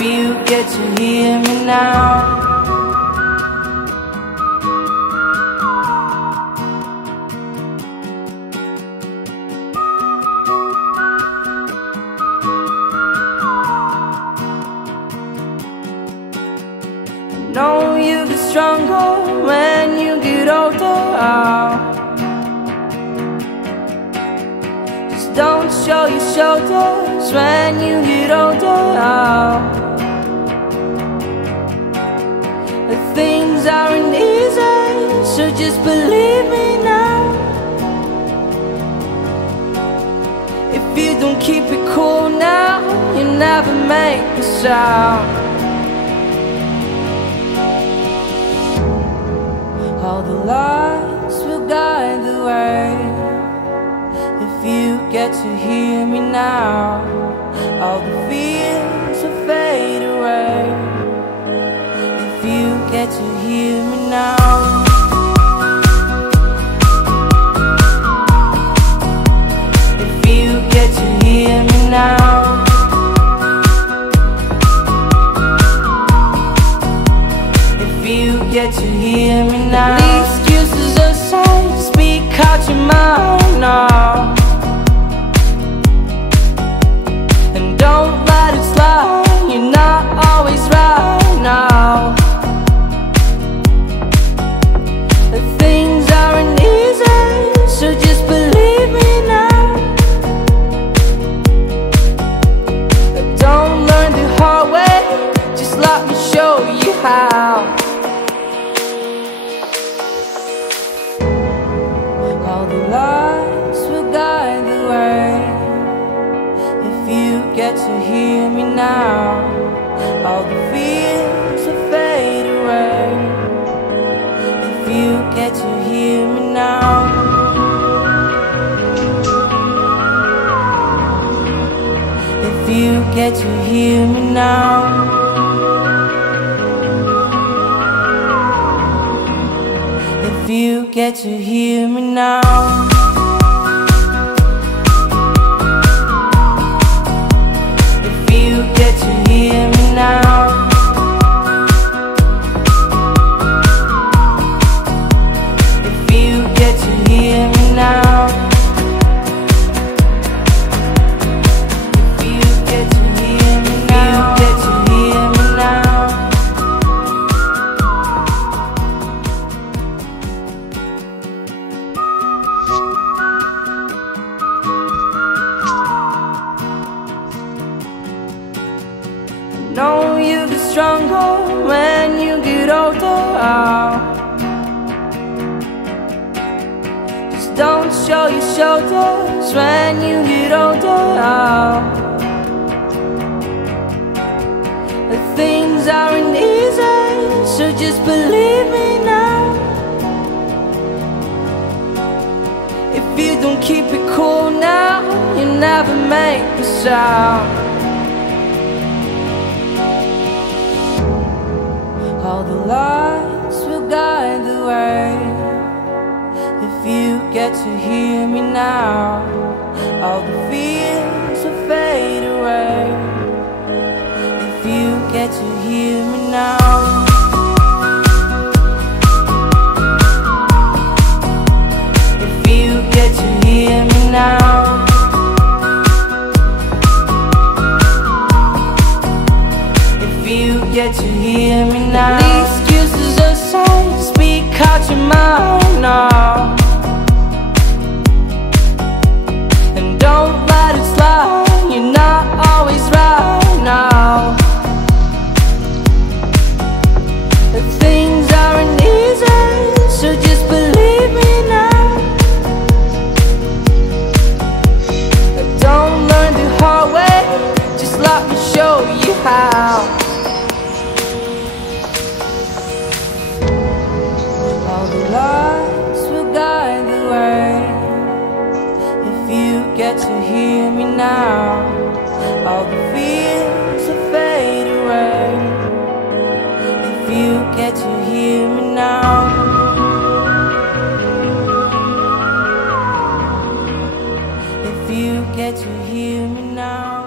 If you get to hear me now. I know you get stronger when you get older. Just don't show your shoulders when you get older. Things aren't easy, so just believe me now. If you don't keep it cool now, you never make a sound. All the lights will guide the way. If you get to hear me now, all the fears will fade away. If you get to hear me now. If you get to hear me now. If you get to hear me now. The excuses aside, speak out your mind now. And don't let it slide, you're not always right now. Things aren't easy, so just believe me now. Don't learn the hard way, just let me show you how. All the lights will guide the way. If you get to hear me now, all the fears will fade away. If you get to hear me now. If you get to hear me now. If you get to hear me now. If you get to hear me now. If you get to hear me now. If you get to hear me now. If you get to hear me now. I know you get stronger when you get older. Just don't show your shoulders when you get older. Things aren't easy, so just believe me now. If you don't keep it cool now, you never make a sound. All the lights will guide the way. If you get to hear me now, all the fears will fade away. If you get to hear me now. If you get to hear me now. If you get to hear me now. The excuses aside, speak out your mind now. And don't let it slide, you're not always right now. Things aren't easy, so just believe me now. Don't learn the hard way, just let me show you how. All the lights will guide the way. If you get to hear me now, all the fears will fade away. If you get to hear me now. If you get to hear me now.